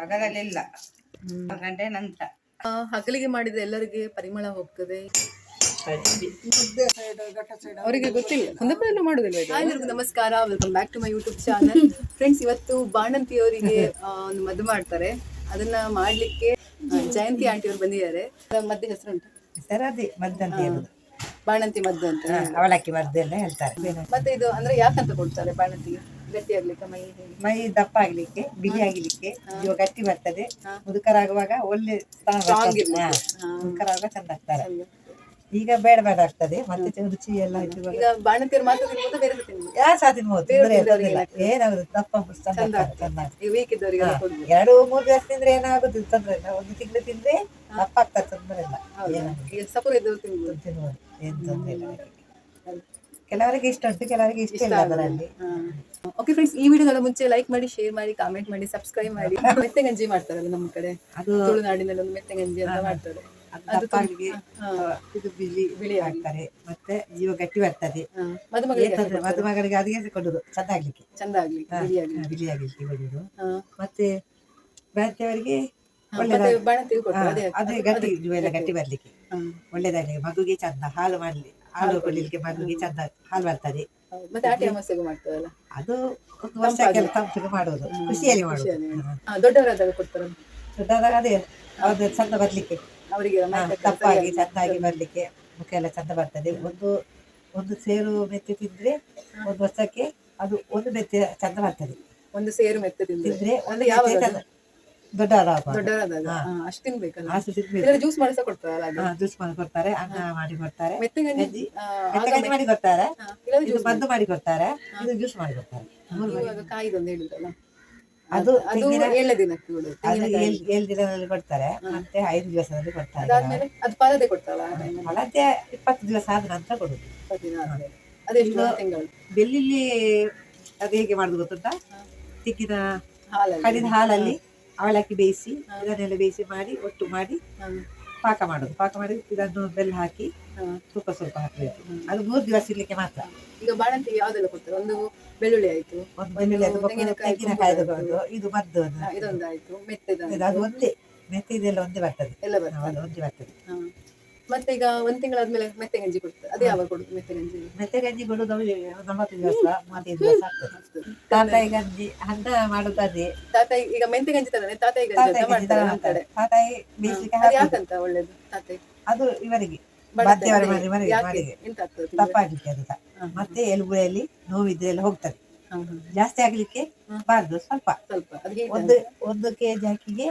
ಹಗಲಲ್ಲಿಲ್ಲ ಆರು ಗಂಟೆ ನಂತರ. ಆ, ಹಗಲಿಗೆ ಮಾಡಿದ್ರೆ ಎಲ್ಲರಿಗೆ ಪರಿಮಳ ಹೋಗ್ತದೆ? ಅವರಿಗೆ ಗೊತ್ತಿಲ್ಲ. ಕುಂದಪುರಲ್ಲೂ ಮಾಡುದಿಲ್ಲ ಎಲ್ಲರಿಗೂ ನಮಸ್ಕಾರ. Welcome back to my YouTube channel friends ಇವತ್ತು ಬಾಣಂತಿ ಅವರಿಗೆ ಒಂದು ಮದ್ದು ಮಾಡ್ತಾರೆ. ಅದನ್ನ ಮಾಡ್ಲಿಕ್ಕೆ ಆ, ಜಯಂತಿ ಆಂಟಿ ಅವರು ಬಂದಿದ್ದಾರೆ. ಮದ್ದು ಹೆಸರು ಉಂಟು? ಸರ್ ಅದೇ ಮದ್ದಂತ ಹೇಳುದು. ಬಾಣಂತಿ ಮದ್ದು ಅಂತ ಅವಲಕ್ಕಿ ಮದ್ದೆಲ್ಲ ಹೇಳ್ತಾರೆ. ಮತ್ತೆ ಇದು ಅಂದ್ರೆ ಯಾಕಂತ ಕೊಡ್ತಾರೆ ಬಾಣಂತಿಗೆ? ಮೈ ದಪ್ಪ ಆಗ್ಲಿಕ್ಕೆ ಬಿಳಿ ಆಗ್ಲಿಕ್ಕೆ ಇವಾಗ ಗಟ್ಟಿ ಬರ್ತದೆ. ಮುದುಕರಾಗುವಾಗ ಒಳ್ಳೆ ಮುದುಕರಾಗುವಾಗ ಚಂದ ಆಗ್ತಾರೆ. ಈಗ ಬೇಡ ಬೇಡ ಆಗ್ತದೆ. ಮತ್ತೆ ರುಚಿ ಎಲ್ಲ ಬಾಣಂತಿಯರು ಮಾತ್ರ ತಿನ್ಬೋದಾ ಬೇರೆ ಸಹ ತಿನ್ಬೋದು. ದಪ್ಪ ಚಂದ ಎರಡು ಮೂರು ದಿವಸ ತಿಂದ್ರೆ ಏನಾಗುದು ತೊಂದರೆ ಇಲ್ಲ. ಒಂದು ತಿಂಗಳು ತಿಂದ್ರೆ ದಪ್ಪ ಆಗ್ತದೆ. ತೊಂದರೆ ಇಲ್ಲ. ಸಪೋರ್ ತಿನ್ಬೋದು. ತಿನ್ಬೋದು. ಏನು ತೊಂದ್ರೆ ಇಲ್ಲ. ಕೆಲವರಿಗೆ ಇಷ್ಟ ಉಂಟು. ಕೆಲವರಿಗೆ ಇಷ್ಟ ಇಲ್ಲ ಅದರಲ್ಲಿ. ಓಕೆ ಫ್ರೆಂಡ್ಸ್ ಈ ವಿಡಿಯೋಗಳ ಮುಂಚೆ ಲೈಕ್ ಮಾಡಿ ಶೇರ್ ಮಾಡಿ ಕಾಮೆಂಟ್ ಮಾಡಿ ಸಬ್ಸ್ಕ್ರೈಬ್ ಮಾಡಿ. ಮೆತ್ತೆ ಗಂಜಿ ಮಾಡ್ತಾರಲ್ಲ ನಮ್ಮ ಕಡೆ. ಅದು ತುಳುನಾಡಿನಲ್ಲಿ ಒಂದು ಮೆತ್ತೆ ಗಂಜಿ ಅಂತ ಮಾಡ್ತಾರೆ. ಅದು ಇದು ಬಿಳಿ ಬಿಳಿ ಆಗ್ತಾರೆ. ಮತ್ತೆ ಜೀವ ಗಟ್ಟಿ ಬರ್ತದೆ. ಮದುಮಗಳಿಗೆ ಮದುಮಗಳಿಗೆ ಅದಿಗೆ ಕೊಡುದು. ಚಂದ ಆಗ್ಲಿಕ್ಕೆ. ಚಂದ ಆಗ್ಲಿ ಬಿಳಿ ಆಗ್ಲಿ ಬಿಳಿ ಆಗ್ಲಿಕ್ಕೆ ಕೊಡುದು ಮತ್ತೆ ಬ್ಯಾತಿಯವರಿಗೆ ಅದೇ ಗಟ್ಟಿ ಜೀವ ಎಲ್ಲ ಗಟ್ಟಿ. ಬರ್ಲಿಕ್ಕೆ. ಒಳ್ಳೇದಾಗ್ಲಿ. ಮಗುಗೆ ಚಂದ ಹಾಲು ಮಾಡ್ಲಿ. ಹಾಲು ಕೊಡ್ಲಿಕ್ಕೆ. ಮಗುಗೆ ಚಂದ ಹಾಲು ಬರ್ತದೆ. ಮತ್ತೆ ಆಟಿ ಅಮಾಸೆಗೂ ಮಾಡ್ತೇವಲ್ಲ ಅದು ಒಂದು ವರ್ಷಕ್ಕೆಲ್ಲ ತಂಪಿಗೆ. ಮಾಡೋದು. ಖುಷಿಯಲ್ಲಿ ಮಾಡುದು. ಹಾ, ದೊಡ್ಡವರಾದಾಗ ಕೊಡ್ತಾರೆ? ದೊಡ್ಡದಾಗ ಅದೇ ಅದು ಚಂದ ಬರ್ಲಿಕ್ಕೆ. ಅವರಿಗೆ ಹಾ, ದಪ್ಪಾಗಿ ಚಂದಾಗಿ ಬರ್ಲಿಕ್ಕೆ ಮುಖ ಎಲ್ಲ ಚಂದ ಬರ್ತದೆ. ಒಂದು ಒಂದು ಸೇರು ಮೆತ್ತೆ ತಿಂದ್ರೆ ಒಂದು ವರ್ಷಕ್ಕೆ ಅದು ಒಂದು ಮೆತ್ತೆ ಚಂದ ಬರ್ತದೆ. ಒಂದು ಸೇರು ಮೆತ್ತೆ ತಿಂದ್ರೆ? ತಿಂದ್ರೆ ಒಂದು ಯಾವ ಮೆತ್ತೆ ಚಂದ ದೊಡ್ಡವರಾದಾಗ ಹಾ, ಅಷ್ಟು ತಿನ್ಬೇಕಲ್ಲ. ಆಸು ತಿನ್ಬೇಕು. ಜ್ಯೂಸ್ ಮಾಡಿಸ ಕೊಡ್ತಾರಲ್ಲ ಹಾಗೆ ಜ್ಯೂಸ್ ಮಾಡಿ ಕೊಡ್ತಾರೆ ಅನ್ನ ಮಾಡಿ ಕೊಡ್ತಾರೆ. ಮೆತ್ತಗಂಜಿ ಆ, ಮಾಡಿ ಕೊಡ್ತಾರೆ. ಹಾ, ಇಲ್ಲಾಂದ್ರೆ ಇದು ಮದ್ದು ಮಾಡಿ. ಕೊಡ್ತಾರೆ. ಇದು ಜ್ಯೂಸ್ ಮಾಡಿ ಕೊಡ್ತಾರೆ. ಮೂರು ಬಗೆ. ಇವಾಗ ಕಾಯ್ದೊಂದು ಹೇಳಿದ್ರಲ್ಲ. ಅದು ಅದು ದಿನಕ್ಕೆ ಏಳ್ ಏಳು ದಿನದಲ್ಲಿ ಕೊಡ್ತಾರೆ. ಮತ್ತೆ ಐದು ದಿವಸದಲ್ಲಿ ಕೊಡ್ತಾರೆ. ಅದಾದ್ಮೇಲೆ ಅದು ಕೊಡ್ತಾರಲ್ಲ ಆ time ಅಲ್ಲಿ. ಅಲ್ಲದೆ ಇಪ್ಪತ್ತು ದಿವಸ ಆದ ನಂತರ ಕೊಡುದು ಇಪ್ಪತ್ತು ದಿನ ಆದ್ಮೇಲೆ. ಅದೆಷ್ಟು ಒಂದು ತಿಂಗಳು? ಬೆಳ್ಳುಳ್ಳಿ ಅದು ಹೇಗೆ ಮಾಡುದು ಗೊತ್ತುಂಟಾ? ತಿಕ್ಕಿದ ಹಾಲಲ್ಲಿ. ಕಡಿದ ಹಾಲಲ್ಲಿ ಅವಲಕ್ಕಿ ಬೇಯಿಸಿ ಇದನ್ನೆಲ್ಲ ಬೇಯಿಸಿ ಮಾಡಿ ಒಟ್ಟು ಮಾಡಿ ಪಾಕ ಮಾಡೋದು. ಪಾಕ ಮಾಡಿ ಇದನ್ನು ಬೆಲ್ಲ ಹಾಕಿ ಸ್ವಲ್ಪ ಸ್ವಲ್ಪ ಹಾಕಬೇಕು. ಅದು ಮೂರು ದಿವಸ ಇರ್ಲಿಕ್ಕೆ ಮಾತ್ರ. ಈಗ ಬಾಣಂತಿಗೆ ಯಾವ್ದೆಲ್ಲ ಕೊಡ್ತಾರೆ? ಒಂದು ಬೆಳ್ಳುಳ್ಳಿ ಆಯ್ತು. ಒಂದು ಬೆಳ್ಳುಳ್ಳಿ ತೆಂಗಿನಕಾಯಿ ಇದು ಮದ್ದು ಇದೊಂದು ಆಯ್ತು. ಮೆತ್ತೆ ಅದು. ಒಂದೇ ಮೆತ್ತೆ ಇದೆಲ್ಲ ಒಂದೇ ಬರ್ತದೆ. ಎಲ್ಲ ಬರ್ತದೆ. ಒಂದೇ ಬರ್ತದೆ. ಮತ್ತೆ ಈಗ ಒಂದ್ ತಿಂಗಳಾದ್ಮೇಲೆ ಮೆತ್ತೆ ಗಂಜಿ ಕೊಡ್ತಾರೆ. ಅದೇ ಯಾವಾಗ ಕೊಡುದು ಮೆತ್ತೆ ಗಂಜಿ? ಮೆತ್ತೆ ಗಂಜಿ ಕೊಡುದು ಅವ್ರಿಗೆ ನಲವತ್ತು ದಿವಸ ಮೂವತ್ತೈದು ದಿವಸ ಆಗ್ತದೆ. ತಾತಾಯಿ ಗಂಜಿ ಅಂತ ಮಾಡುದು ಅದೇ ತಾತಾಯಿ ಈಗ ಮೆಂತೆ ಗಂಜಿ ತಂದ್ರೆ ತಾತಾಯಿ ಗಂಜಿ ಅಂತ ಮಾಡ್ತಾರೆ ತಾತಾಯಿ ಬೇಯಿಸ್ಲಿಕ್ಕೆ ಅದು ಯಾಕಂತ ಒಳ್ಳೇದು ತಾತಾಯಿ? ಅದು ಇವರಿಗೆ? ತಪ್ಪಾಗ್ಲಿಕ್ಕೆ ಅದು ಮತ್ತೆ ಎಲುಬುಯಲ್ಲಿ ನೋವಿದ್ರೆ ಹೋಗ್ತದೆ. ಜಾಸ್ತಿ ಆಗ್ಲಿಕ್ಕೆ ಬಾರ್ದು ಸ್ವಲ್ಪ. ಒಂದು ಒಂದು ಕೆಜಿ ಅಕ್ಕಿಗೆ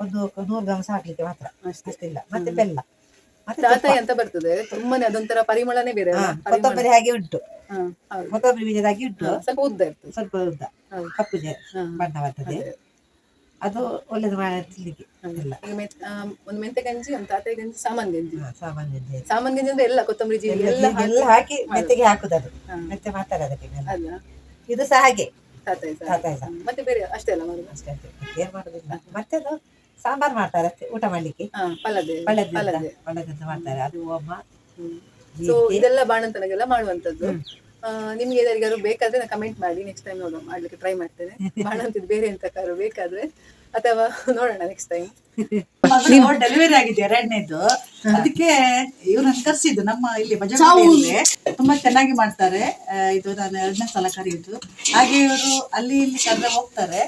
ಒಂದು ನೂರು ಗ್ರಾಮ್ಸ್ ಹಾಕ್ಲಿಕ್ಕೆ ಮಾತ್ರ. ಅಷ್ಟೇ. ಅಷ್ಟಿಲ್ಲ. ಮತ್ತೆ ಬೆಲ್ಲ. ಮತ್ತೆ ಅಂತ ಬರ್ತದೆ ತುಂಬಾನೇ ಅದೊಂಥರ ಪರಿಮಳನೇ ಬೇರೆ ಅಲ್ಲ? ಕೊತ್ತಂಬರಿ ಹಾಗೆ ಉಂಟು ಹಾ, ಹೌದು. ಕೊತ್ತಂಬರಿ ಬೀಜದ ಹಾಗೆ ಉಂಟು ಸ್ವಲ್ಪ ಉದ್ದ ಇರ್ತದೆ ಸ್ವಲ್ಪ ಉದ್ದ ಹೌದು. ಕಪ್ಪು ಜೆ- ಹಾ. ಬಣ್ಣ ಬರ್ತದೆ ಅದೇ. ಅದು ಒಳ್ಳೇದು ಮಾಡಿ ತಿನ್ಲಿಕ್ಕೆ ಎಲ್ಲ ಈಗ ಮೆತ್- ಆ, ಒಂದು ಮೆಂತೆ ಗಂಜಿ ಒಂದು ತಾತಾಯಿ ಗಂಜಿ ಸಾಮಾನ್ ಗಂಜಿ ಹಾ, ಗಂಜಿ ಇದೆ. ಸಾಮಾನ್ ಗಂಜಿ ಅಂದ್ರೆ ಎಲ್ಲ ಕೊತ್ತಂಬರಿ ಜೀರಿಗೆ ಎಲ್ಲ ಎಲ್ಲ ಎಲ್ಲ ಹಾಕಿ ಮೆತ್ತೆಗೆ ಹಾಕುದು ಅದು ಹಾ. ಮೆತ್ತೆ ಮಾಡ್ತಾರೆ ಅದಕ್ಕೆ. ಅಲ್ಲ ಇದು ಸಹ ಹಾಗೆ ತಾತಾಯಿ ಸಾರು. ತಾತಾಯಿ ಸಹ. ಮತ್ತೆ ಬೇರೆ ಅಷ್ಟೇ ಅಲ್ಲ ಮಾಡುದು ಅಷ್ಟೇ ಅಷ್ಟೇ. ಏನ್ ಮಾಡುದಿಲ್ಲ ಮತ್ತೆ ಅದು ಸಾಂಬಾರ್ ಮಾಡ್ತಾರೆ ಊಟ ಮಾಡ್ಲಿಕ್ಕೆ. ಪಲ್ಲದೆ ಪಲ್ಲದೆ ಒಳ್ಳೆದಿಂದ ಮಾಡ್ತಾರೆ ಅದು ಓಮ ಸೊ ಇದೆಲ್ಲ ಬಾಣಂತನಗೆಲ್ಲ ಮಾಡುವಂತದ್ದು ನಿಮ್ಗೆ ಬೇಕಾದ್ರೆ ಬೇಕಾದ್ರೆ ಕಮೆಂಟ್ ಮಾಡಿ ನೆಕ್ಸ್ಟ್ ಟೈಮ್ ನೋಡೋಣ ಮಾಡ್ಲಿಕ್ಕೆ ಟ್ರೈ ಮಾಡ್ತೇನೆ. ಬಾಣಂತಿದ್ ಬೇರೆ ಕಾರು ಬೇಕಾದ್ರೆ ಅಥವಾ ನೋಡೋಣ ನೆಕ್ಸ್ಟ್ ಟೈಮ್ ಡೆಲಿವರಿ ಆಗಿದೆ ಎರಡನೇದು? ಅದಕ್ಕೆ ಇವ್ರನ್ನ ಕರ್ಸಿದ್ದು ನಮ್ಮ ಇಲ್ಲಿ ಬಜಾರ್ನಲ್ಲಿ ತುಂಬಾ ಚೆನ್ನಾಗಿ ಮಾಡ್ತಾರೆ. ಇದು ನಾನು ಎರಡನೇ ಸಲ ಕರೆಯುದು ಹಾಗೆ ಇವರು ಅಲ್ಲಿ ಇಲ್ಲಿ ಕರೆದ್ರೆ ಹೋಗ್ತಾರೆ.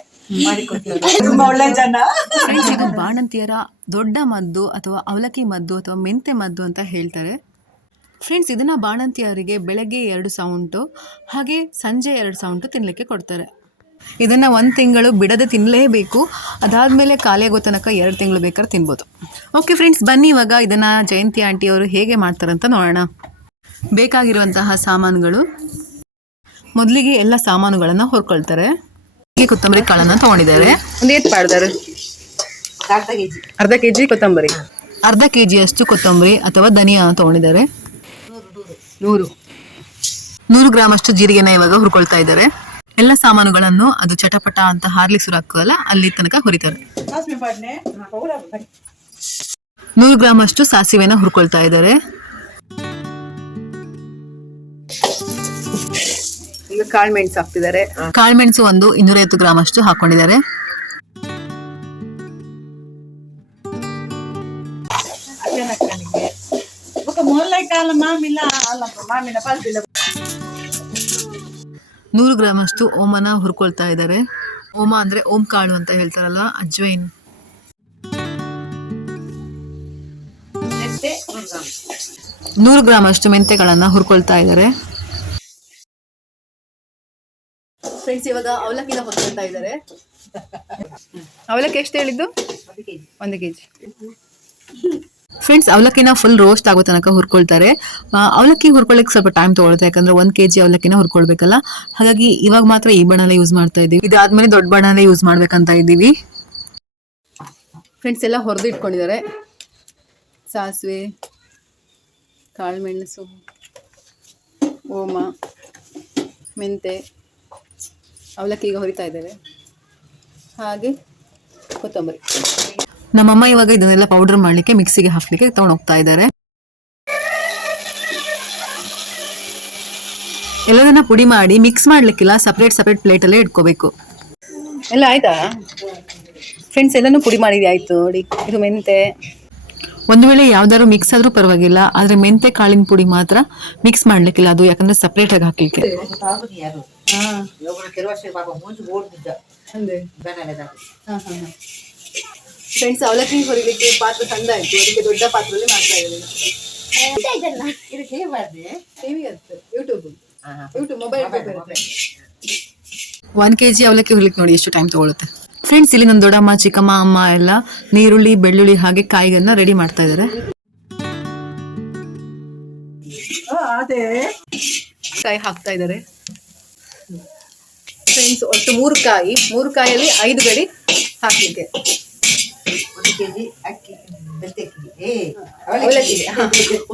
ತುಂಬಾ ಒಳ್ಳೆ ಜನ. ಫ್ರೆಂಡ್ಸ್ ಇದು ಬಾಣಂತಿಯರ ದೊಡ್ಡ ಮದ್ದು ಅಥವಾ ಅವಲಕ್ಕಿ ಮದ್ದು ಅಥವಾ ಮೆಂತೆ ಮದ್ದು ಅಂತ ಹೇಳ್ತಾರೆ. ಫ್ರೆಂಡ್ಸ್ ಇದನ್ನು ಬಾಣಂತಿಯರಿಗೆ ಬೆಳಗ್ಗೆ ಎರಡು ಸೌಂಟು ಹಾಗೆ ಸಂಜೆ ಎರಡು ಸೌಂಟು ತಿನ್ನಲಿಕ್ಕೆ ಕೊಡ್ತಾರೆ. ಇದನ್ನು ಒಂದು ತಿಂಗಳು ಬಿಡದೆ ತಿನ್ನಲೇಬೇಕು ಅದಾದಮೇಲೆ ಖಾಲಿಯಾಗೋ ತನಕ ಎರಡು ತಿಂಗಳು ಬೇಕಾದ್ರೆ ತಿನ್ಬೋದು. ಓಕೆ ಫ್ರೆಂಡ್ಸ್ ಬನ್ನಿ ಇವಾಗ ಇದನ್ನು ಜಯಂತಿ ಆಂಟಿ ಅವರು ಹೇಗೆ ಮಾಡ್ತಾರಂತ ನೋಡೋಣ. ಬೇಕಾಗಿರುವಂತಹ ಸಾಮಾನುಗಳು. ಮೊದಲಿಗೆ ಎಲ್ಲ ಸಾಮಾನುಗಳನ್ನು ಹೊರ್ಕೊಳ್ತಾರೆ. ಹೀಗೆ ಕೊತ್ತಂಬರಿ ಕಾಳನ್ನ ತಗೊಂಡಿದ್ದಾರೆ ಒಂದು ಏಟ್ ಮಾಡಿದ್ದಾರೆ ಅರ್ಧ ಕೆಜಿ ಕೊತ್ತಂಬರಿ. ಅರ್ಧ ಕೆ ಜಿಯಷ್ಟು ಕೊತ್ತಂಬರಿ ಅಥವಾ ಧನಿಯಾ ತಗೊಂಡಿದ್ದಾರೆ. ನೂರು. ನೂರು ಗ್ರಾಮ್ ಅಷ್ಟು ಜೀರಿಗೆನ ಇವಾಗ ಹುರ್ಕೊಳ್ತಾ ಇದ್ದಾರೆ. ಎಲ್ಲ ಸಾಮಾನುಗಳನ್ನು ಅದು ಚಟಪಟ ಅಂತ ಹಾರ್ಲಿಕ್ ಶುರು ಹಾಕಲ್ಲ ಅಲ್ಲಿ ತನಕ ಹುರಿತಾರೆ. ನೂರು ಗ್ರಾಮ್ ಅಷ್ಟು ಸಾಸಿವೆನ ಹುರ್ಕೊಳ್ತಾ ಇದ್ದಾರೆ. ಈಗ ಕಾಳು ಮೆಣಸು ಹಾಕ್ತಿದ್ದಾರೆ. ಒಂದು ಇನ್ನೂರೈವತ್ತು ಗ್ರಾಮ್ ಅಷ್ಟು ಹಾಕೊಂಡಿದ್ದಾರೆ ನೂರು ಗ್ರಾಮ್ ಅಷ್ಟು ಓಮನ ಹುರ್ಕೊಳ್ತಾ ಇದ್ದಾರೆ. ಓಮ ಅಂದ್ರೆ ಓಂ ಕಾಳು ಅಂತ ಹೇಳ್ತಾರಲ್ಲ ಅಜ್ವೈನ್. ನೂರು ಗ್ರಾಮ್ ಅಷ್ಟು ಮೆಂತೆಗಳನ್ನ ಹುರ್ಕೊಳ್ತಾ ಇದ್ದಾರೆ. ಫ್ರೆಂಡ್ಸ್ ಇವಾಗ ಅವಲಕ್ಕಿನ ಹೊತ್ಕೊಳ್ತಾ ಇದ್ದಾರೆ. ಅವಲಕ್ಕಿ ಎಷ್ಟು ಹೇಳಿದ್ದು? ಒಂದು ಕೆ ಜಿ ಫ್ರೆಂಡ್ಸ್ ಅವಲಕ್ಕಿನ ಫುಲ್ ರೋಸ್ಟ್ ಆಗೋ ತನಕ ಹುರ್ಕೊಳ್ತಾರೆ. ಅವಲಕ್ಕಿ ಹುರ್ಕೊಳ್ಳಿಕ್ಕೆ ಸ್ವಲ್ಪ ಟೈಮ್ ತೊಗೊಳುತ್ತೆ ಯಾಕಂದ್ರೆ ಒಂದು ಕೆ ಜಿ ಅವಲಕ್ಕಿನ ಹುರ್ಕೊಳ್ಬೇಕಲ್ಲ. ಹಾಗಾಗಿ ಇವಾಗ ಮಾತ್ರ ಈ ಬಣ್ಣನ ಯೂಸ್ ಮಾಡ್ತಾ ಇದ್ದೀವಿ. ಇದಾದ್ಮೇಲೆ ದೊಡ್ಡ ಬಣ್ಣನೇ ಯೂಸ್ ಮಾಡ್ಬೇಕಂತ ಇದ್ದೀವಿ. ಫ್ರೆಂಡ್ಸ್ ಎಲ್ಲ ಹೊರದು ಇಟ್ಕೊಂಡಿದ್ದಾರೆ. ಸಾಸಿವೆ ಕಾಳುಮೆಣಸು ಓಮ ಮೆಂತೆ. ಅವಲಕ್ಕಿ ಈಗ ಹೊರಿತಾ ಇದ್ದೇವೆ. ಹಾಗೆ ಕೊತ್ತಂಬರಿ. ನಮ್ಮಮ್ಮ ಇವಾಗ ಇದನ್ನೆಲ್ಲ ಪೌಡರ್ ಮಾಡಲಿಕ್ಕೆ ಮಿಕ್ಸಿಗೆ ಹಾಕ್ಲಿಕ್ಕೆ ತಗೊಂಡು ಹೋಗ್ತಾ ಇದ್ದಾರೆ. ಎಲ್ಲದನ್ನ ಪುಡಿ ಮಾಡಿ ಮಿಕ್ಸ್ ಮಾಡ್ಲಿಕ್ಕಿಲ್ಲ ಸಪ್ರೇಟ್ ಸಪ್ರೇಟ್ ಪ್ಲೇಟಲ್ಲೇ ಇಟ್ಕೋಬೇಕು. ಎಲ್ಲ ಆಯ್ತಾ? ಫ್ರೆಂಡ್ಸ್ ಎಲ್ಲನೂ ಪುಡಿ ಮಾಡಿದೆ ಆಯ್ತು ನೋಡಿ ಇದು ಮೆಂತೆ ಒಂದು ವೇಳೆ ಯಾವ್ದಾದ್ರು ಮಿಕ್ಸ್ ಆದ್ರೂ ಪರವಾಗಿಲ್ಲ ಆದ್ರೆ ಮೆಂತೆ ಕಾಳಿನ ಪುಡಿ ಮಾತ್ರ ಮಿಕ್ಸ್ ಮಾಡ್ಲಿಕ್ಕಿಲ್ಲ ಅದು ಯಾಕಂದ್ರೆ ಸಪ್ರೇಟ್ ಆಗಿ ಹಾಕ್ಲಿಕ್ಕೆ. ವರ್ಷ ಪಾಪ ಮುಂಚೆ ಓಡ್ತಿದ್ದ. ಬೆನಲೆದಾಗ ಫ್ರೆಂಡ್ಸ್ ಅವಲಕ್ಕಿ ಹೊರಲಿಕ್ಕೆ ಪಾತ್ರ ತಂದ ಆಯ್ತು. ಅದಕ್ಕೆ ದೊಡ್ಡ ಪಾತ್ರದಲ್ಲಿ ಮಾಡ್ತಾ ಇದ್ದೀನಿ. ಇದಕ್ಕೆ ಹೇಗೆ ಮಾಡಿದೆ ಟಿವಿ ಅಂತ YouTube. YouTube mobile one K G ಅವಲಕ್ಕಿ ಹುರ್ಲಿಕ್ಕೆ ನೋಡಿ ಎಷ್ಟು ಟೈಮ್ ತಗೊಳುತ್ತೆ. ಫ್ರೆಂಡ್ಸ್ ಇಲ್ಲಿ ನನ್ನ ದೊಡ್ಡಮ್ಮ ಚಿಕ್ಕಮ್ಮ ಅಮ್ಮ ಎಲ್ಲ ನೀರುಳ್ಳಿ ಬೆಳ್ಳುಳ್ಳಿ ಹಾಗೆ ಕಾಯಿಗನ್ನ ರೆಡಿ ಮಾಡ್ತಾ ಇದ್ದಾರೆ ಕಾಯಿ ಹಾಕ್ತಾ ಇದ್ದಾರೆ ಫ್ರೆಂಡ್ಸ್ ಒಟ್ಟು ಮೂರು ಕಾಯಿ. ಮೂರು ಕಾಯಲ್ಲಿ ಐದು ಗಡಿ ಹಾಕಲಿಕ್ಕೆ. ಅವಲಕ್ಕಿಗೆ.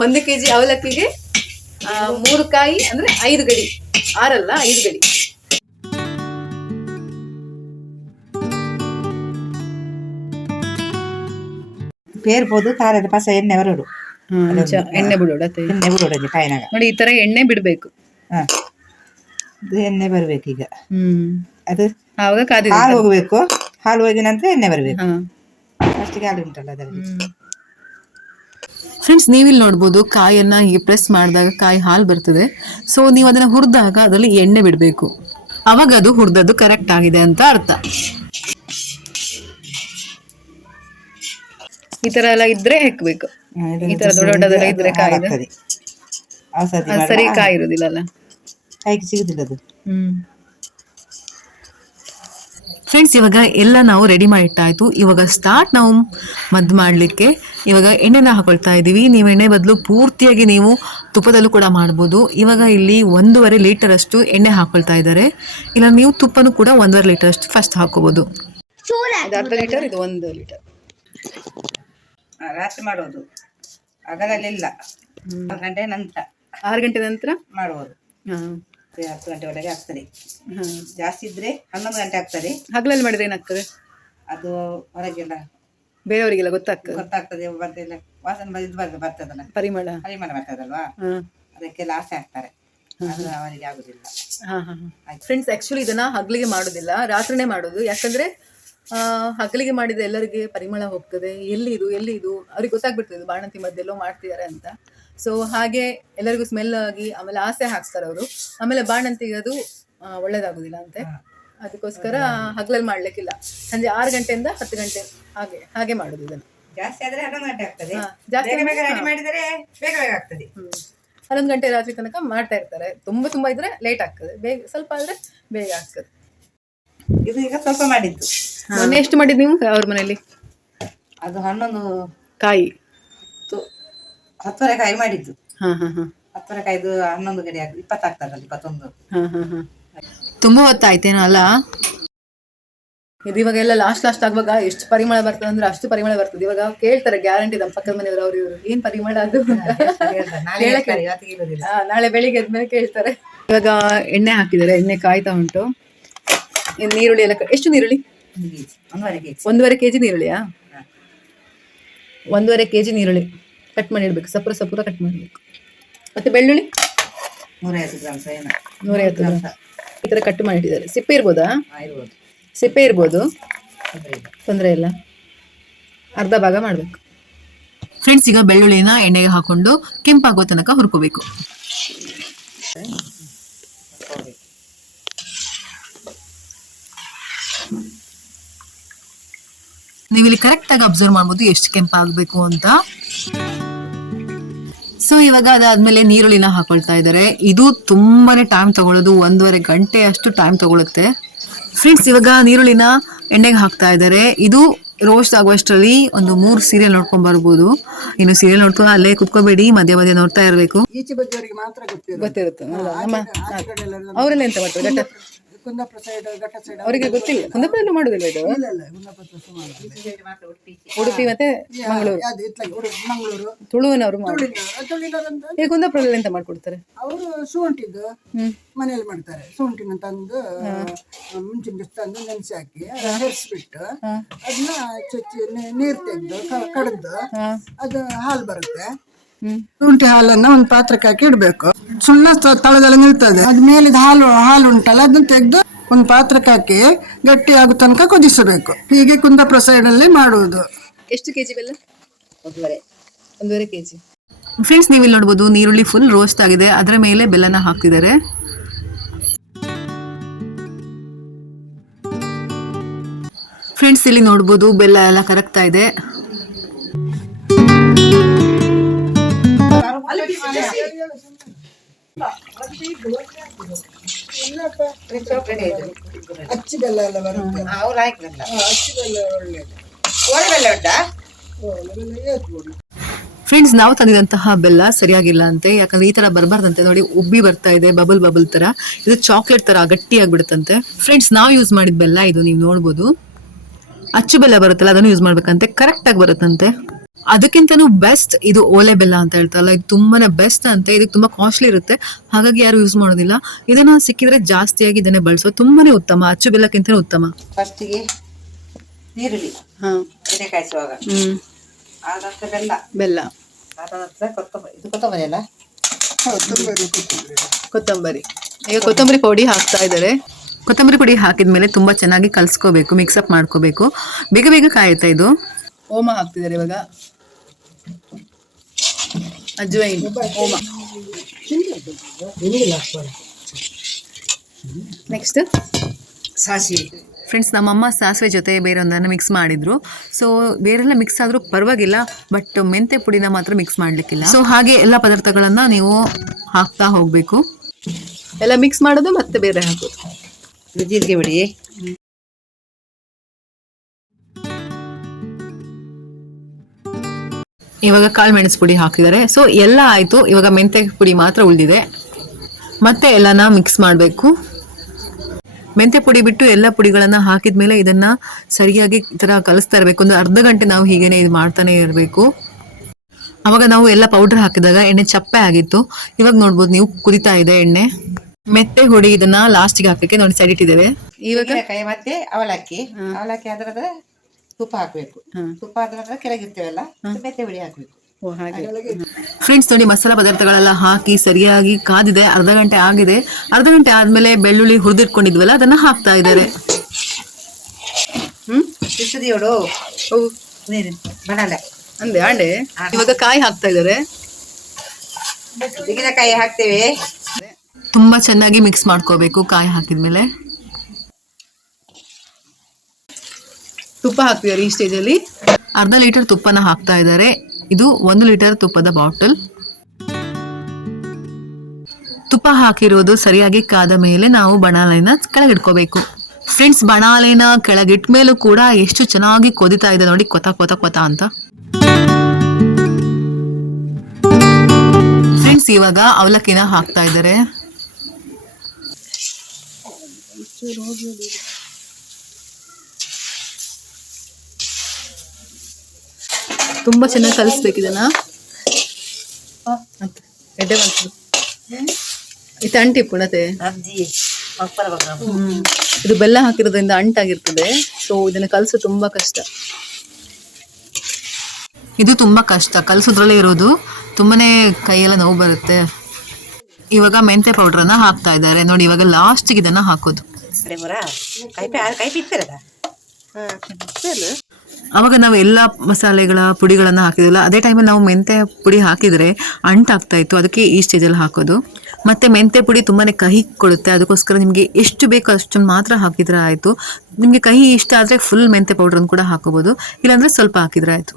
ಒಂದು ಕೆಜಿ ಅವಲಕ್ಕಿಗೆ ಮೂರು ಕಾಯಿ ಅಂದ್ರೆ ಐದು ಗಡಿ. ಆರಲ್ಲ ಐದು ಗಡಿ. ಪೇರ್ಬೋದು ಖಾರದ ಪಸ ಎಣ್ಣೆ ಬರೋಡು ಎಣ್ಣೆ ಬಿಡೋಡ ಎಣ್ಣೆ ಬಿಡೋಡು ಕಾಯಿನಾಗ ನೋಡಿ ಈ ತರ ಎಣ್ಣೆ ಬಿಡ್ಬೇಕು. ಎಣ್ಣೆ ಬರ್ಬೇಕು ಈಗ. ಹ್ಮ್. ಅದು ಆವಾಗ ಕಾದಿದೆ ಹಾಲು ಹೋಗ್ಬೇಕು. ಹಾಲು ಹೋಗಿದ ನಂತರ ಎಣ್ಣೆ ಬರಬೇಕು. ಹಾ. ಅಷ್ಟಿಗೆ ಹಾಲು ಉಂಟಲ್ಲ ಅದರಲ್ಲಿ. ಫ್ರೆಂಡ್ಸ್ ನೀವಿಲ್ಲಿ ನೋಡ್ಬೋದು ಕಾಯನ್ನ ಹೀಗೆ ಪ್ರೆಸ್ ಮಾಡಿದಾಗ ಕಾಯಿ ಹಾಲು ಬರ್ತದೆ. ಸೊ ನೀವು ಅದನ್ನ ಹುರಿದಾಗ ಅದರಲ್ಲಿ ಎಣ್ಣೆ ಬಿಡಬೇಕು. ಅವಾಗ ಅದು ಹುರಿದದ್ದು ಕರೆಕ್ಟ್ ಆಗಿದೆ ಅಂತ ಅರ್ಥ. ಈ ತರ ಎಲ್ಲ ಇದ್ರೆ ಹೆಕ್ಬೇಕು. ಈ ತರ ದೊಡ್ಡ ದೊಡ್ಡದೆಲ್ಲ ಇದ್ರೆ ಕಾಯಿ. ಔಷಧಿ ಸರಿ ಕಾಯಿ ಇರುದಿಲ್ಲ ಅಲ್ಲ. ಕೈಗೆ ಸಿಗುದಿಲ್ಲ ಅದು. ಫ್ರೆಂಡ್ಸ್ ಇವಾಗ ಎಲ್ಲ ನಾವು ರೆಡಿ ಮಾಡಿಟ್ಟಾಯ್ತು ಇವಾಗ ಸ್ಟಾರ್ಟ್ ನಾವು ಮದ್ದು ಮಾಡಲಿಕ್ಕೆ. ಇವಾಗ ಎಣ್ಣೆನ ಹಾಕೊಳ್ತಾ ಇದ್ದೀವಿ ನೀವು ಎಣ್ಣೆ ಬದಲು ಪೂರ್ತಿಯಾಗಿ ನೀವು ತುಪ್ಪದಲ್ಲೂ ಕೂಡ ಮಾಡ್ಬೋದು. ಇವಾಗ ಇಲ್ಲಿ ಒಂದೂವರೆ ಲೀಟರ್ ಅಷ್ಟು ಎಣ್ಣೆ ಹಾಕೊಳ್ತಾ ಇದ್ದಾರೆ. ಇಲ್ಲ ನೀವು ತುಪ್ಪನೂ ಕೂಡ ಒಂದೂವರೆ ಲೀಟರ್ ಅಷ್ಟು ಫಸ್ಟ್ ಹಾಕೋಬಹುದು ಇದು ಅರ್ಧ ಲೀಟರ್ ಇದು ಒಂದು ಲೀಟರ್. ರಾತ್ರಿ ಮಾಡೋದು. ಅಗಲಲ್ಲಿಲ್ಲ ಆರು ಗಂಟೆ ನಂತರ. ಆರು ಗಂಟೆ ನಂತರ? ಮಾಡುವುದು ಹಾಂ ಗಂಟೆ ಹತ್ತು ಗಂಟೆವರೆಗೆ ಆಗ್ತದೆ ಜಾಸ್ತಿ ಇದ್ರೆ ಹನ್ನೊಂದು ಗಂಟೆ ಆಗ್ತದೆ. ಹಗಲಲ್ಲಿ ಮಾಡಿದ್ರೆ ಏನಾಗ್ತದೆ? ಅದು ಹೊರಗೆಲ್ಲ ಬೇರೆಯವರಿಗೆಲ್ಲ ಗೊತ್ತಾಗ್ತದೆ. ಗೊತ್ತಾಗ್ತದೆ ಬರ್ತಿಲ್ಲ ವಾಸನೆ ಇದು ಬರ್ತದೆ ಬರ್ತದಲ್ಲ. ಪರಿಮಳ. ಪರಿಮಳ ಬರ್ತದಲ್ವಾ? ಅದಕ್ಕೆಲ್ಲ ಆಸೆ ಆಗ್ತಾರೆ. ಅವರಿಗೆ ಆಗುದಿಲ್ಲ. ಹಾ ಹಾ ಫ್ರೆಂಡ್ಸ್ ಆಕ್ಚುಲಿ ಇದನ್ನ ಹಗಲಿಗೆ ಮಾಡುದಿಲ್ಲ ರಾತ್ರಿನೇ ಮಾಡೋದು. ಯಾಕಂದ್ರೆ ಹಗಲಿಗೆ ಮಾಡಿದ ಎಲ್ಲರಿಗೆ ಪರಿಮಳ ಹೋಗ್ತದೆ. ಎಲ್ಲಿ ಇದು ಎಲ್ಲಿ ಇದು ಅವ್ರಿಗೆ ಗೊತ್ತಾಗ್ಬಿಡ್ತದೆ ಬಾಣಂತಿ ಮದ್ದೆಲ್ಲೋ ಮಾಡ್ತಿದ್ದಾರೆ ಅಂತ. ಸೊ ಹಾಗೆ ಎಲ್ಲರಿಗೂ ಸ್ಮೆಲ್ ಆಗಿ ಆಮೇಲೆ ಆಸೆ ಹಾಕ್ತಾರೆ ಅವರು. ಆಮೇಲೆ ಬಾಣಂತಿಗೆ ಅದು ಒಳ್ಳೇದಾಗುದಿಲ್ಲ ಅಂತೆ. ಅದಕ್ಕೋಸ್ಕರ ಹಗಲಲ್ಲಿ ಮಾಡ್ಲಿಕ್ಕಿಲ್ಲ. ಸಂಜೆ ಆರು ಗಂಟೆಯಿಂದ ಹತ್ತು ಗಂಟೆ ಹಾಗೆ ಹಾಗೆ ಮಾಡೋದು ಇದನ್ನು. ಜಾಸ್ತಿ ಆದ್ರೆ ಆಗ್ತದೆ. ಜಾಸ್ತಿ ಮಾಡಿದರೆ ಬೇಗ ಬೇಗ ಆಗ್ತದೆ. ಹನ್ನೊಂದು ಗಂಟೆ ರಾತ್ರಿ ತನಕ ಮಾಡ್ತಾ ಇರ್ತಾರೆ. ತುಂಬಾ ತುಂಬಾ ಇದ್ರೆ ಲೇಟ್ ಆಗ್ತದೆ. ಬೇಗ ಸ್ವಲ್ಪ ಆದ್ರೆ ಬೇಗ ಆಗ್ತದೆ. ಇದು ಈಗ ಸ್ವಲ್ಪ ಮಾಡಿದ್ದು. ಮೊನ್ನೆ ಎಷ್ಟು ಮಾಡಿದ್ ನೀವು ಅವ್ರ ಮನೆಯಲ್ಲಿ? ಅದು ಹನ್ನೊಂದು ಕಾಯಿ. ತು- ಹತ್ತುವರೆ ಕಾಯಿ ಮಾಡಿದ್ದು. ಹಾ ಹಾ ಹಾ. ಹತ್ತುವರೆ ಕಾಯ್ದು ಹನ್ನೊಂದು ಗಡಿ ಆಗ ಇಪ್ಪತ್ತಾಗ್ತದಲ್ಲ ಇಪ್ಪತ್ತೊಂದು. ಹಾ ಹಾ ಹಾ. ತುಂಬಾ ಹೊತ್ತಾಯ್ತೇನೋ ಅಲ್ಲ? ಇದು ಇವಾಗ ಎಲ್ಲ ಲಾಸ್ಟ್ ಲಾಸ್ಟ್ ಆಗುವಾಗ ಎಷ್ಟು ಪರಿಮಳ ಬರ್ತದೆ ಅಂದ್ರೆ ಅಷ್ಟು ಪರಿಮಳ ಬರ್ತದೆ. ಇವಾಗ ಕೇಳ್ತಾರೆ ಗ್ಯಾರಂಟಿ ನಮ್ಮ ಪಕ್ಕದ ಮನೆಯವರು ಅವ್ರು ಇವರು. ಏನ್ ಪರಿಮಳ ಅದು? ಅಂತ. ನಾಳೆ ಹೇಳ್ತಾರೆ, ಇವತ್ತಿಗೆ ಇರುವುದಿಲ್ಲ ಆ, ನಾಳೆ ಬೆಳಿಗ್ಗೆ ಎದ್ಮೇಲೆ ಕೇಳ್ತಾರೆ. ಇವಾಗ ಎಣ್ಣೆ ಹಾಕಿದ್ದಾರೆ ಎಣ್ಣೆ ಕಾಯ್ತಾ ಉಂಟು. ನೀರುಳ್ಳಿ ಎಲ್ಲ ಕ- ಎಷ್ಟು ನೀರುಳ್ಳಿ? ಒಂದೂವರೆ ಕೆಜಿ ಒಂದೂವರೆ ಕೆಜಿ ನೀರುಳ್ಳಿಯಾ? ಒಂದೂವರೆ ಕೆಜಿ ನೀರುಳ್ಳಿ. ಕಟ್ ಮಾಡಿ ಇಡ್ಬೇಕು ಸಪುರ ಸಪುರ ಕಟ್ ಮಾಡಬೇಕು. ಮತ್ತೆ ಬೆಳ್ಳುಳ್ಳಿ? ನೂರೈವತ್ತು ಗ್ರಾಮ್ ಈ ಥರ ಕಟ್ ಮಾಡಿ ಇಟ್ಟಿದ್ದಾರೆ ಸಿಪ್ಪೆ ಇರ್ಬೋದಾ? ಸಿಪ್ಪೆ ಇರ್ಬೋದು? ತೊಂದ್ರೆ ಇಲ್ಲ. ತೊಂದರೆ ಇಲ್ಲ. ಅರ್ಧ ಭಾಗ ಮಾಡಬೇಕು. ಫ್ರೆಂಡ್ಸ್ ಈಗ ಬೆಳ್ಳುಳ್ಳಿನ ಎಣ್ಣೆಗೆ ಹಾಕೊಂಡು ಕೆಂಪಾಗೋ ತನಕ ಹುರ್ಕೋಬೇಕು. ನೀವು ಇಲ್ಲಿ ಕರೆಕ್ಟ್ ಆಗಿ ಅಬ್ಸರ್ವ್ ಮಾಡ್ಬೋದು ಎಷ್ಟು ಕೆಂಪಾಗಬೇಕು ಅಂತ. ಸೊ ಇವಾಗ ಅದಾದ್ಮೇಲೆ ನೀರುಳ್ಳಿನ ಹಾಕೊಳ್ತಾ ಇದ್ದಾರೆ. ಇದು ತುಂಬಾನೇ ಟೈಮ್ ತಗೊಳ್ಳೋದು ಒಂದೂವರೆ ಗಂಟೆ ಅಷ್ಟು ಟೈಮ್ ತಗೊಳುತ್ತೆ. ಫ್ರೆಂಡ್ಸ್ ಇವಾಗ ನೀರುಳ್ಳಿನ ಎಣ್ಣೆಗೆ ಹಾಕ್ತಾ ಇದ್ದಾರೆ. ಇದು ರೋಸ್ಟ್ ಆಗುವಷ್ಟರಲ್ಲಿ ಒಂದು ಮೂರು ಸೀರಿಯಲ್ ನೋಡ್ಕೊಂಡ್ ಬರ್ಬೋದು. ಇನ್ನು ಸೀರಿಯಲ್ ನೋಡ್ಕೊಂಡು ಅಲ್ಲೇ ಕುತ್ಕೋಬೇಡಿ ಮಧ್ಯ ಮಧ್ಯ ನೋಡ್ತಾ ಇರಬೇಕು. ಅವರೆಲ್ಲ ಎಂತ ಮಾಡ್ತಾರೆ? ಕುಂದಾಪುರ ಸೈಡ್ ಘಟ್ಟ ಸೈಡ್ ಅವರಿಗೆ ಗೊತ್ತಿಲ್ಲ. ಕುಂದಾಪುರ ಮಾಡುದಿಲ್ಲ ಇದು? ಇಲ್ಲ ಇಲ್ಲ ಕುಂದಾಪುರ ಸುಮಾರು ಉಡುಪಿ ಮತ್ತೆ ಮಂಗಳೂರು. ಅದು ಇತ್ಲಾಗೆ ಉಡುಪಿ ಮಂಗಳೂರು. ತುಳುವಿನವರು ಮಾಡಿ. ತುಳಿನವರು ತುಳಿನವರಂತ ಈ ಕುಂದಾಪುರದಲ್ಲಿ ಎಂತ ಮಾಡ್ಕೊಡ್ತಾರೆ? ಅವರು ಶುಂಠಿದ್ದು ಮನೆಯಲ್ಲಿ ಮಾಡ್ತಾರೆ. ಶುಂಠಿನ ತಂದು ಮುಂಚಿನ ದಿವಸ ತಂದು ನೆನೆಸಿ ಹಾಕಿ ಹರಿಸ್ಬಿಟ್ಟು ಅದನ್ನ ಚುಚ್ಚಿ ನೀರು ನೀರ್ ತೆಗೆದು ಕಡ್ದು ಅದು ಹಾಲು ಬರುತ್ತೆ. ಶುಂಠಿ ಹಾಲನ್ನ ಒಂದು ಪಾತ್ರಕ್ಕೆ ಹಾಕಿ ಇಡಬೇಕು. ಸುಣ್ಣ ತಳದಲ್ಲಿ ನಿಲ್ತದೆ. ಅದ್ ಮೇಲಿದ ಹಾಲು ಹಾಲು ಉಂಟಲ್ಲ ಅದನ್ನ ತೆಗೆದು ಒಂದು ಪಾತ್ರಕ್ಕೆ ಹಾಕಿ ಗಟ್ಟಿ ಆಗೋ ತನಕ ಕುದಿಸಬೇಕು. ಹೀಗೆ ಕುಂದಾಪುರ ಸೈಡ್ ಅಲ್ಲಿ ಮಾಡುವುದು. ಎಷ್ಟು ಕೆಜಿ ಬೆಲ್ಲ? ಒಂದೂವರೆ. ಕೆಜಿ. ಫ್ರೆಂಡ್ಸ್ ನೀವು ಇಲ್ಲಿ ನೋಡ್ಬೋದು ನೀರುಳ್ಳಿ ಫುಲ್ ರೋಸ್ಟ್ ಆಗಿದೆ. ಅದರ ಮೇಲೆ ಬೆಲ್ಲನ ಹಾಕ್ತಿದ್ದಾರೆ. ಫ್ರೆಂಡ್ಸ್ ಇಲ್ಲಿ ನೋಡ್ಬೋದು ಬೆಲ್ಲ ಎಲ್ಲ ಕರಗ್ತಾ ಇದೆ. ಫ್ರೆಂಡ್ಸ್ ನಾವು ತಂದಿದಂತಹ ಬೆಲ್ಲ ಸರಿಯಾಗಿಲ್ಲ ಅಂತೆ. ಯಾಕಂದ್ರೆ ಈ ತರ ಬರಬಾರ್ದಂತೆ ನೋಡಿ, ಉಬ್ಬಿ ಬರ್ತಾ ಇದೆ ಬಬಲ್ ಬಬಲ್ ತರ. ಇದು ಚಾಕ್ಲೇಟ್ ತರ ಗಟ್ಟಿ ಆಗ್ಬಿಡುತ್ತಂತೆ ಫ್ರೆಂಡ್ಸ್ ನಾವು ಯೂಸ್ ಮಾಡಿದ ಬೆಲ್ಲ ಇದು, ನೀವು ನೋಡ್ಬೋದು. ಅಚ್ಚು ಬೆಲ್ಲ ಬರುತ್ತಲ್ಲ, ಅದನ್ನು ಯೂಸ್ ಮಾಡ್ಬೇಕಂತೆ. ಕರೆಕ್ಟ್ ಆಗಿ ಬರುತ್ತಂತೆ. ಅದಕ್ಕಿಂತನೂ ಬೆಸ್ಟ್ ಇದು ಓಲೆ ಬೆಲ್ಲ ಅಂತ ಹೇಳ್ತಾರಲ್ಲ ಇದು ತುಂಬಾನೇ ಬೆಸ್ಟ್ ಅಂತ ಇದಕ್ಕೆ ತುಂಬಾ ಕಾಸ್ಟ್ಲಿ ಇರುತ್ತೆ. ಹಾಗಾಗಿ ಯಾರು ಯೂಸ್ ಮಾಡೋದಿಲ್ಲ. ಇದನ್ನ ಸಿಕ್ಕಿದ್ರೆ ಜಾಸ್ತಿಯಾಗಿ ಇದನ್ನೇ ಬಳಸೋದು ತುಂಬಾನೇ ಉತ್ತಮ ಅಚ್ಚು ಬೆಲ್ಲಕ್ಕಿಂತ ಉತ್ತಮ. ಫಸ್ಟಿಗೆ ನೀರುಳ್ಳಿ ಎಣ್ಣೆ ಕಾಯಿಸುವಾಗ. ಆದ ನಂತರ ಬೆಲ್ಲ. ಬೆಲ್ಲ. ಆದ ನಂತರ ಕೊತ್ತಂಬರಿ. ಇದು ಕೊತ್ತಂಬರಿ ಅಲ್ಲ? ಕೊತ್ತಂಬರಿ ಈಗ ಕೊತ್ತಂಬರಿ ಪೌಡಿ ಹಾಕ್ತಾ ಇದ್ದಾರೆ. ಕೊತ್ತಂಬರಿ ಪುಡಿ ಹಾಕಿದ ಮೇಲೆ ತುಂಬಾ ಚೆನ್ನಾಗಿ ಕಲ್ಸ್ಕೋಬೇಕು ಮಿಕ್ಸಪ್ ಮಾಡ್ಕೋಬೇಕು. ಬೇಗ ಬೇಗ ಕಾಯುತ್ತೆ ಇದು? ಓಮ ಹಾಕ್ತಿದ್ದಾರೆ ಇವಾಗ. ಅಜ್ವೈನ್ ಓಮ ನೆಕ್ಸ್ಟ್ ಸಾಸಿವೆ. ಫ್ರೆಂಡ್ಸ್ ನಮ್ಮಮ್ಮ ಸಾಸಿವೆ ಜೊತೆ ಬೇರೊಂದನ್ನು ಮಿಕ್ಸ್ ಮಾಡಿದ್ರು. ಸೊ ಬೇರೆಲ್ಲ ಮಿಕ್ಸ್ ಆದರೂ ಪರವಾಗಿಲ್ಲ ಬಟ್ ಮೆಂತೆ ಪುಡಿನ ಮಾತ್ರ ಮಿಕ್ಸ್ ಮಾಡಲಿಕ್ಕಿಲ್ಲ. ಸೊ ಹಾಗೆ ಎಲ್ಲ ಪದಾರ್ಥಗಳನ್ನು ನೀವು ಹಾಕ್ತಾ ಹೋಗಬೇಕು. ಎಲ್ಲ ಮಿಕ್ಸ್ ಮಾಡೋದು ಮತ್ತೆ ಬೇರೆ ಹಾಕೋದು. ಜೀರಿಗೆ ಬಿಡಿ. ಇವಾಗ ಕಾಳು ಮೆಣಸು ಪುಡಿ ಹಾಕಿದ್ದಾರೆ. ಸೊ ಎಲ್ಲ ಆಯಿತು. ಇವಾಗ ಮೆಂತ್ಯ ಪುಡಿ ಮಾತ್ರ ಉಳಿದಿದೆ. ಮತ್ತೆ ಎಲ್ಲನ ಮಿಕ್ಸ್ ಮಾಡಬೇಕು. ಮೆಂತ್ಯ ಪುಡಿ ಬಿಟ್ಟು ಎಲ್ಲ ಪುಡಿಗಳನ್ನು ಹಾಕಿದ ಮೇಲೆ ಇದನ್ನು ಸರಿಯಾಗಿ ಈ ಥರ ಕಲಿಸ್ತಾ ಇರಬೇಕು. ಒಂದು ಅರ್ಧ ಗಂಟೆ ನಾವು ಹೀಗೇನೆ ಇದು ಮಾಡ್ತಾನೆ ಇರಬೇಕು. ಆವಾಗ ನಾವು ಎಲ್ಲ ಪೌಡರ್ ಹಾಕಿದಾಗ ಎಣ್ಣೆ ಚಪ್ಪೆ ಆಗಿತ್ತು. ಇವಾಗ ನೋಡ್ಬೋದು ನೀವು ಕುದಿತಾ ಇದೆ ಎಣ್ಣೆ. ಮೆತ್ತೆ ಹುಡಿ ಇದನ್ನ ಲಾಸ್ಟಿಗೆ ಹಾಕಕ್ಕೆ ನೋಡಿ ಸೈಡ್ ಇಟ್ಟಿದ್ದೇವೆ. ಇವಾಗ ಮತ್ತೆ ಅವಲಕ್ಕಿ. ಅವಲಕ್ಕಿ ಅದ್ರದ ತುಪ್ಪ ಹಾಕ್ಬೇಕು. ತುಪ್ಪ ಹಾಕಿದ್ರೆ ಕೆಳಗಿರ್ತೇವಲ್ಲ ಮೆತ್ತೆ ಹುಳಿ ಹಾಕ್ಬೇಕು. ಫ್ರೆಂಡ್ಸ್ ನೋಡಿ ಮಸಾಲಾ ಪದಾರ್ಥಗಳೆಲ್ಲ ಹಾಕಿ ಸರಿಯಾಗಿ ಕಾದಿದೆ ಅರ್ಧ ಗಂಟೆ ಆಗಿದೆ. ಅರ್ಧ ಗಂಟೆ ಆದ್ಮೇಲೆ ಬೆಳ್ಳುಳ್ಳಿ ಹುರಿದಿಟ್ಕೊಂಡಿದ್ವಲ್ಲ ಅದನ್ನ ಹಾಕ್ತಾ ಇದ್ದಾರೆ. ಅಂದೆ ಆಂಡೆ ಇವಾಗ ಕಾಯಿ ಹಾಕ್ತಾ ಇದ್ದಾರೆ. ಕಾಯಿ ಹಾಕ್ತೇವೆ. ತುಂಬಾ ಚೆನ್ನಾಗಿ ಮಿಕ್ಸ್ ಮಾಡ್ಕೋಬೇಕು ಕಾಯಿ ಹಾಕಿದ್ಮೇಲೆ. ತುಪ್ಪ ಹಾಕ್ತಿದ್ದಾರೆ ಈ ಸ್ಟೇಜಲ್ಲಿ ಅರ್ಧ ಲೀಟರ್ ತುಪ್ಪನ ಹಾಕ್ತಾ ಇದ್ದಾರೆ. ಇದು ಒಂದು ಲೀಟರ್ ತುಪ್ಪದ ಬಾಟಲ್ ತುಪ್ಪ ಹಾಕಿರೋದು ಸರಿಯಾಗಿ ಕಾದ ಮೇಲೆ ನಾವು ಬಣಾಲೆನ ಕೆಳಗಿಟ್ಕೋಬೇಕು ಫ್ರೆಂಡ್ಸ್ ಬಣಾಲೆನ ಕೆಳಗಿಟ್ಟ ಮೇಲೂ ಕೂಡ ಎಷ್ಟು ಚೆನ್ನಾಗಿ ಕೊದಿತಾ ಇದೆ ನೋಡಿ, ಕೊತ ಕೊತ ಕೊತ ಅಂತ. ಫ್ರೆಂಡ್ಸ್ ಇವಾಗ ಅವಲಕ್ಕಿನ ಹಾಕ್ತಾ ಇದ್ದಾರೆ. ತುಂಬಾ ಚೆನ್ನಾಗಿ ಕಲಿಸ್ಬೇಕು ಇದನ್ನ. ಬಂತು. ಇದು ಅಂಟಿ ಪುಣತೆ. ಇದು ಬೆಲ್ಲ ಹಾಕಿರೋದ್ರಿಂದ ಅಂಟಾಗಿರ್ತದೆ. ಸೊ ಇದನ್ನ ಕಲಸು ತುಂಬಾ ಕಷ್ಟ. ಇದು ತುಂಬಾ ಕಷ್ಟ. ಕಲಸೋದ್ರಲ್ಲೇ ಇರೋದು. ತುಂಬಾನೇ ಕೈಯೆಲ್ಲ ನೋವು ಬರುತ್ತೆ. ಇವಾಗ ಮೆಂತೆ ಅನ್ನ ಹಾಕ್ತಾ ಇದ್ದಾರೆ. ನೋಡಿ ಇವಾಗ ಲಾಸ್ಟಿಗೆ ಇದನ್ನ ಹಾಕೋದು. ಅವಾಗ ನಾವು ಎಲ್ಲ ಮಸಾಲೆಗಳ ಪುಡಿಗಳನ್ನು ಹಾಕಿದ್ವಲ್ಲ, ಅದೇ ಟೈಮಲ್ಲಿ ನಾವು ಮೆಂತೆ ಪುಡಿ ಹಾಕಿದರೆ ಅಂಟಾಗ್ತಾ ಇತ್ತು. ಅದಕ್ಕೆ ಈ ಸ್ಟೇಜಲ್ಲಿ ಹಾಕೋದು. ಮತ್ತು ಮೆಂತೆ ಪುಡಿ ತುಂಬಾ ಕಹಿ ಕೊಡುತ್ತೆ. ಅದಕ್ಕೋಸ್ಕರ ನಿಮಗೆ ಎಷ್ಟು ಬೇಕೋ ಅಷ್ಟನ್ನು ಮಾತ್ರ ಹಾಕಿದರೆ ಆಯಿತು. ನಿಮಗೆ ಕಹಿ ಇಷ್ಟ ಆದರೆ ಫುಲ್ ಮೆಂತೆ ಪೌಡ್ರನ್ನು ಕೂಡ ಹಾಕೋಬೋದು. ಇಲ್ಲಾಂದರೆ ಸ್ವಲ್ಪ ಹಾಕಿದರೆ ಆಯಿತು.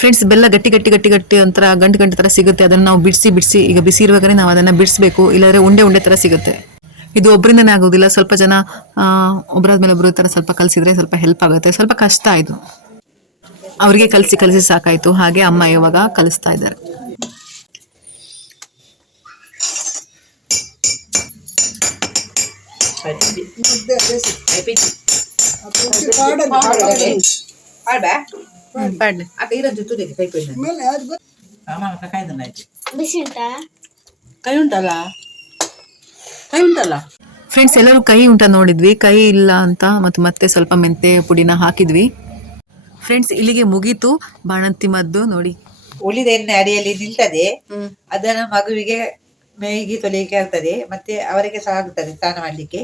ಫ್ರೆಂಡ್ಸ್ ಬೆಲ್ಲ ಗಟ್ಟಿ ಗಟ್ಟಿ ಗಟ್ಟಿ ಗಟ್ಟಿ ಒಂಥರ ಗಂಟು ಗಂಟು ಥರ ಸಿಗುತ್ತೆ. ಅದನ್ನು ನಾವು ಬಿಡಿಸಿ ಬಿಡಿಸಿ ಈಗ ಬಿಸಿ ಇರುವಾಗಲೇ ನಾವು ಅದನ್ನು ಬಿಡಿಸ್ಬೇಕು. ಇಲ್ಲಾಂದರೆ ಉಂಡೆ ಉಂಡೆ ಥರ ಸಿಗುತ್ತೆ. ಇದು ಒಬ್ಬರಿಂದನೇ ಆಗೋದಿಲ್ಲ ಸ್ವಲ್ಪ ಜನ ಒಬ್ಬರಾದ್ಮೇಲೆ ಒಬ್ಬರು ಥರ ಸ್ವಲ್ಪ ಕಲಿಸಿದ್ರೆ ಸ್ವಲ್ಪ ಹೆಲ್ಪ್ ಆಗುತ್ತೆ. ಸ್ವಲ್ಪ ಕಷ್ಟ ಇದು. ಅವರಿಗೆ ಕಲಿಸಿ ಕಲಿಸಿ ಸಾಕಾಯಿತು. ಹಾಗೆ ಅಮ್ಮ ಇವಾಗ ಕಲಿಸ್ತಾ ಇದ್ದಾರೆ. ಕೈ ಉಂಟಲ್ಲ? ಕೈ ಉಂಟಲ್ಲ? ಫ್ರೆಂಡ್ಸ್ ಎಲ್ಲರೂ ಕೈ ಉಂಟ ನೋಡಿದ್ವಿ. ಕೈ ಇಲ್ಲ ಅಂತ ಮತ್ತು ಮತ್ತೆ ಸ್ವಲ್ಪ ಮೆಂತೆ ಪುಡಿನ ಹಾಕಿದ್ವಿ. ಫ್ರೆಂಡ್ಸ್ ಇಲ್ಲಿಗೆ ಮುಗೀತು. ಬಾಣಂತಿ ಮದ್ದು ನೋಡಿ. ಉಳಿದ ಎಣ್ಣೆ ಅಡಿಯಲ್ಲಿ ನಿಲ್ತದೆ. ಅದನ್ನು ಮಗುವಿಗೆ ಮೇಯಿಗೆ ತೊಲಿಲಿಕ್ಕೆ ಆಗ್ತದೆ. ಮತ್ತೆ ಅವರಿಗೆ ಸಹ ಆಗ್ತದೆ ಸ್ನಾನ ಮಾಡಲಿಕ್ಕೆ.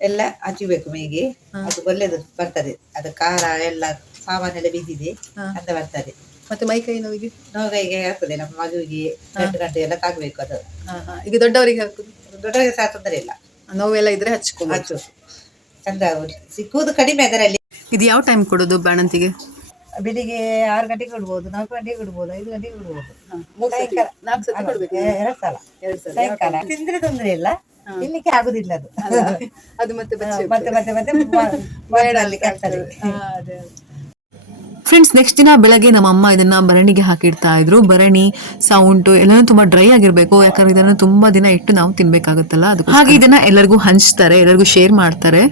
ಎಲ್ಲ ಹಚ್ಚಬೇಕು ಮೇಯಿಗೆ ಅದು ಒಳ್ಳೇದು ಬರ್ತದೆ. ಅದು ಖಾರ ಎಲ್ಲ ಸಾಮಾನೆಲ್ಲ ಬಿದ್ದಿದೆ. ಅಂತ ಬರ್ತದೆ. ಮತ್ತೆ ಮೈ ಕೈ ನೋವಿಗೆ? ನೋವಿಗೆ ಆಗ್ತದೆ. ನಮ್ಮ ಮಗುವಿಗೆ ಗಂಟು ಗಂಟೆ ಎಲ್ಲ ತಾಗಬೇಕು ಅದು. ಈಗ ದೊಡ್ಡವರಿಗೆ ಹಾಕುದು ದೊಡ್ಡವರಿಗೆ ಸಹ ತೊಂದರೆ ಇಲ್ಲ. ನೋವೆಲ್ಲ ಇದ್ರೆ ಹಚ್ಕೋಬಹುದು ಚಂದ ಸಿಕ್ಕುವುದು ಕಡಿಮೆ ಅದರಲ್ಲಿ. ಇದು ಯಾವ ಟೈಮ್ ಕೊಡೋದು ಬಾಣಂತಿಗೆ? ಬೆಳಿಗ್ಗೆ ಆರು ಗಂಟೆಗೆ ಕೊಡ್ಬೋದು ನಾಲ್ಕು ಗಂಟೆಗೆ ಕೊಡ್ಬೋದು ಐದು ಗಂಟೆಗೆ ಕೊಡ್ಬೋದು. ಸಾಯಂಕಾಲ. ಎ- ಎರಡ್ ಸಲ. ಸಾಯಂಕಾಲ. ತಿಂದ್ರೆ ತೊಂದರೆ ಇಲ್ಲ. ತಿನ್ಲಿಕ್ಕೆ ಆಗುದಿಲ್ಲ ಅದು. ಅದು ಮತ್ತೆ ಮತ್ತೆ ಮತ್ತೆ ಮತ್ತೆ ಮಾಡ್ಲಿಕ್ಕೆ ಆಗ್ತದೆ. ಫ್ರೆಂಡ್ಸ್ ನೆಕ್ಸ್ಟ್ ದಿನ ಬೆಳಗ್ಗೆ ನಮ್ಮ ಅಮ್ಮ ಇದನ್ನ ಬರಣಿಗೆ ಹಾಕಿಡ್ತಾ ಇದ್ರು. ಬರಣಿ ಸೌಂಡ್ ಎಲ್ಲನೂ ತುಂಬಾ ಡ್ರೈ ಆಗಿರ್ಬೇಕು. ಯಾಕಂದ್ರೆ ಇದನ್ನ ತುಂಬಾ ದಿನ ಇಟ್ಟು ನಾವು ತಿನ್ಬೇಕಾಗುತ್ತಲ್ಲ ಅದು ಹಾಗೆ ಇದನ್ನ ಎಲ್ಲರಿಗೂ ಹಂಚ್ತಾರೆ ಎಲ್ಲರಿಗೂ ಶೇರ್ ಮಾಡ್ತಾರೆ.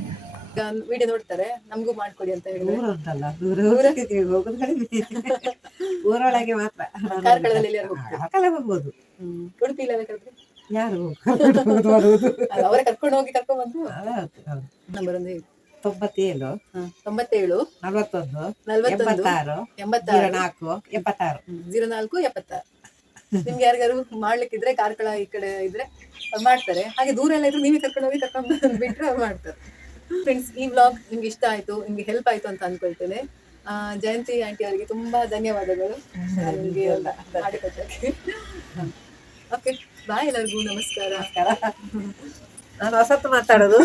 ವಿಡಿಯೋ ನೋಡ್ತಾರೆ. ನಮಗೂ ಮಾಡ್ಕೊಡಿ ಅಂತ ಹೇಳಿ. ಊರೊಳಗೆ ಮಾತ್ರ. ಮಕ್ಕಳ ಹೋಗ್ಬೋದು. ಉಡುಪಿ ಯಾರು ಅವರೇ ಕರ್ಕೊಂಡು ಹೋಗಿ ಕರ್ಕೊಂಡ್ ಬಂದು. ನಂಬರ್. ತೊಂಬತ್ತೇಳು ತೊಂಬತ್ತೇಳು ನಲವತ್ತೊಂದು ನಲವತ್ತೊಂದು ಎಂಬತ್ತಾರು ಎಂಬತ್ತಾರು ನಾಲ್ಕು ಎಪ್ಪತ್ತಾರು. ಜೀರೋ ನಾಲ್ಕು ಎಪ್ಪತ್ತಾರು. ನಿಮ್ಗೆ ಯಾರಿಗಾರು ಮಾಡ್ಲಿಕ್ಕಿದ್ರೆ ಕಾರ್ಕಳ ಈ ಕಡೆ ಇದ್ರೆ ಅವ್ರು ಮಾಡ್ತಾರೆ. ಹಾಗೆ ದೂರ ಎಲ್ಲ ಇದ್ರೆ ನೀವೇ ಕರ್ಕೊಂಡು ಹೋಗಿ ಕರ್ಕೊಂಡು ಬಿಟ್ರೆ ಅವ್ರು ಮಾಡ್ತಾರೆ. ಫ್ರೆಂಡ್ಸ್ ಈ ವ್ಲಾಗ್ ನಿಮ್ಗೆ ಇಷ್ಟ ಆಯ್ತು ನಿಮ್ಗೆ ಹೆಲ್ಪ್ ಆಯ್ತು ಅಂತ ಅನ್ಕೊಳ್ತೇನೆ. ಆ, ಜಯಂತಿ ಆಂಟಿ ಅವರಿಗೆ ತುಂಬಾ ಧನ್ಯವಾದಗಳು. ನಿಮಗೆ ಮಾಡಿಕೊಟ್ಟಕ್ಕೆ. ಓಕೆ ಬಾಯ್ ಎಲ್ಲರಿಗೂ ನಮಸ್ಕಾರ. ನಾನು ಹೊಸತ್ತು ಮಾತಾಡೋದು